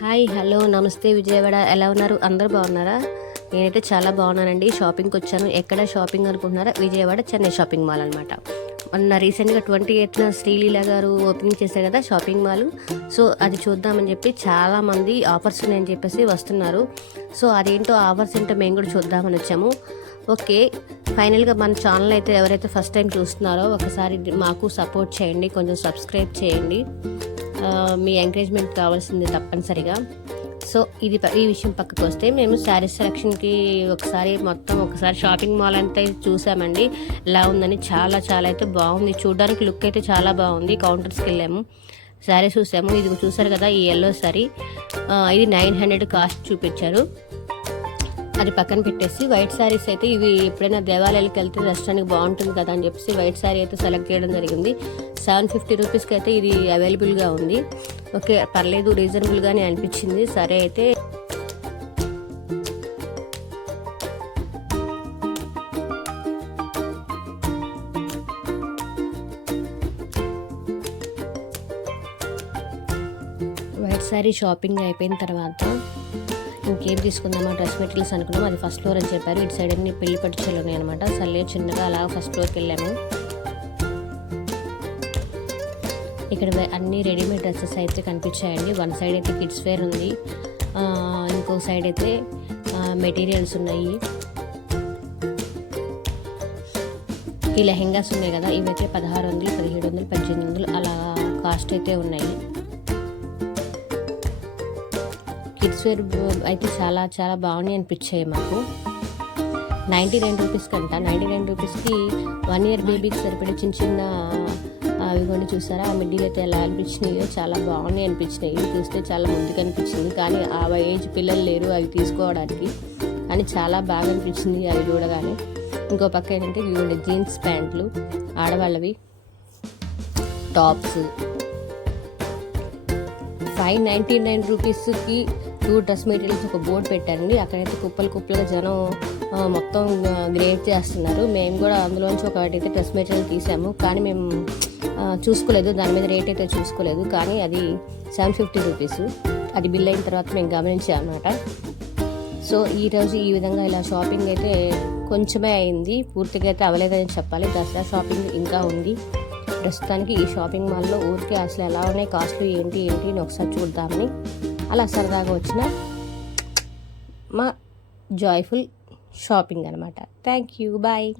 Hi hello నమస్తే విజయవాడ, ఎలా ఉన్నారు? అందరూ బాగున్నారా? నేనైతే చాలా బాగున్నానండి. షాపింగ్కి వచ్చాను. ఎక్కడ షాపింగ్ అనుకుంటున్నారా? విజయవాడ చెన్నై షాపింగ్ మాల్ అనమాట. మొన్న రీసెంట్గా 28న శ్రీలీల గారు ఓపెనింగ్ చేశారు కదా షాపింగ్ మాల్. సో అది చూద్దామని చెప్పి చాలామంది ఆఫర్స్ ఉన్నాయని చెప్పేసి వస్తున్నారు. సో అదేంటో ఆఫర్స్ ఏంటో మేము కూడా చూద్దామని వచ్చాము. ఓకే, ఫైనల్గా మన ఛానల్ అయితే ఎవరైతే ఫస్ట్ టైం చూస్తున్నారో ఒకసారి మాకు సపోర్ట్ చేయండి, కొంచెం సబ్స్క్రైబ్ చేయండి. మీ ఎంకరేజ్మెంట్ కావాల్సింది తప్పనిసరిగా. సో ఈ విషయం పక్కకు వస్తే మేము శారీస్ సెలక్షన్కి ఒకసారి షాపింగ్ మాల్ అంతా చూసామండి. ఎలా ఉందని చాలా చాలా అయితే బాగుంది. చూడడానికి లుక్ అయితే చాలా బాగుంది. కౌంటర్స్కి వెళ్ళాము, శారీ చూసాము. ఇది చూసారు కదా, ఈ ఎల్లో శారీ, ఇది 900 కాస్ట్ చూపించారు. అది పక్కన పెట్టేసి వైట్ శారీస్ అయితే ఇవి ఎప్పుడైనా దేవాలయాలకు వెళ్తే రెస్టారెంట్కి బాగుంటుంది కదా అని చెప్పేసి వైట్ శారీ అయితే సెలెక్ట్ చేయడం జరిగింది. 750 రూపీస్కి అయితే ఇది అవైలబుల్గా ఉంది. ఓకే, పర్లేదు, రీజనబుల్గానే అనిపించింది. సరే అయితే వైట్ శారీ షాపింగ్ అయిపోయిన తర్వాత ఇంకేం తీసుకుందామా, డ్రెస్ మెటీరియల్స్ అనుకున్నాం. అది ఫస్ట్ ఫ్లోర్ అని చెప్పారు. ఇటు సైడ్ అన్ని పెళ్లి పట్టుచీరలు ఉన్నాయి అనమాట. సర్లే చిన్నగా అలా ఫస్ట్ ఫ్లోర్కి వెళ్ళాము. ఇక్కడ అన్ని రెడీమేడ్ డ్రెస్సెస్ అయితే కనిపించాయండి. వన్ సైడ్ అయితే కిడ్స్ వేర్ ఉంది, ఇంకో సైడ్ అయితే మెటీరియల్స్ ఉన్నాయి. ఈ లెహెంగాస్ ఉన్నాయి కదా, ఇవైతే 1600, 1700, 1800 అలా కాస్ట్ అయితే ఉన్నాయి. కిడ్స్ వేర్ అయితే చాలా చాలా బాగున్నాయి అనిపించాయి మాకు. 99 రూపీస్ కంట. 99 రూపీస్కి 1 ఇయర్ బేబీకి సరిపడే చిన్న చిన్న అవి కూడా చూసారా, ఆ మిడ్డీలు అయితే ఎలా అనిపించినాయో, చాలా బాగున్నాయి అనిపించినాయి. చూస్తే చాలా ముందుకు అనిపించింది, కానీ ఆ ఏజ్ పిల్లలు లేరు అవి తీసుకోవడానికి. కానీ చాలా బాగా అనిపించింది అవి చూడగానే. ఇంకో పక్క ఏంటంటే ఇవి జీన్స్ ప్యాంట్లు ఆడవాళ్ళవి, టాప్స్ 599 రూపీస్కి 2 డ్రెస్ మెటీరియల్స్ ఒక బోర్డు పెట్టారండి. అక్కడైతే కుప్పలుగా జనం మొత్తం గ్రేట్ చేస్తున్నారు. మేము కూడా అందులోంచి ఒకటైతే డ్రెస్ మెటీరియల్ తీసాము, కానీ మేము చూసుకోలేదు, దాని మీద రేట్ అయితే చూసుకోలేదు. కానీ అది 750 రూపీస్. అది బిల్ అయిన తర్వాత మేము గమనించాం అన్నమాట. సో ఈరోజు ఈ విధంగా ఇలా షాపింగ్ అయితే కొంచెమే అయింది, పూర్తిగా అయితే అవ్వలేదని చెప్పాలి. దసరా షాపింగ్ ఇంకా ఉంది. ప్రస్తుతానికి ఈ షాపింగ్ మాల్లో ఊరికే అసలు ఎలా ఉన్నాయి, కాస్ట్లు ఏంటి అని ఒకసారి చూద్దామని అలా సరదాగా వచ్చిన మా జాయ్ఫుల్ షాపింగ్ అనమాట. Thank you, bye.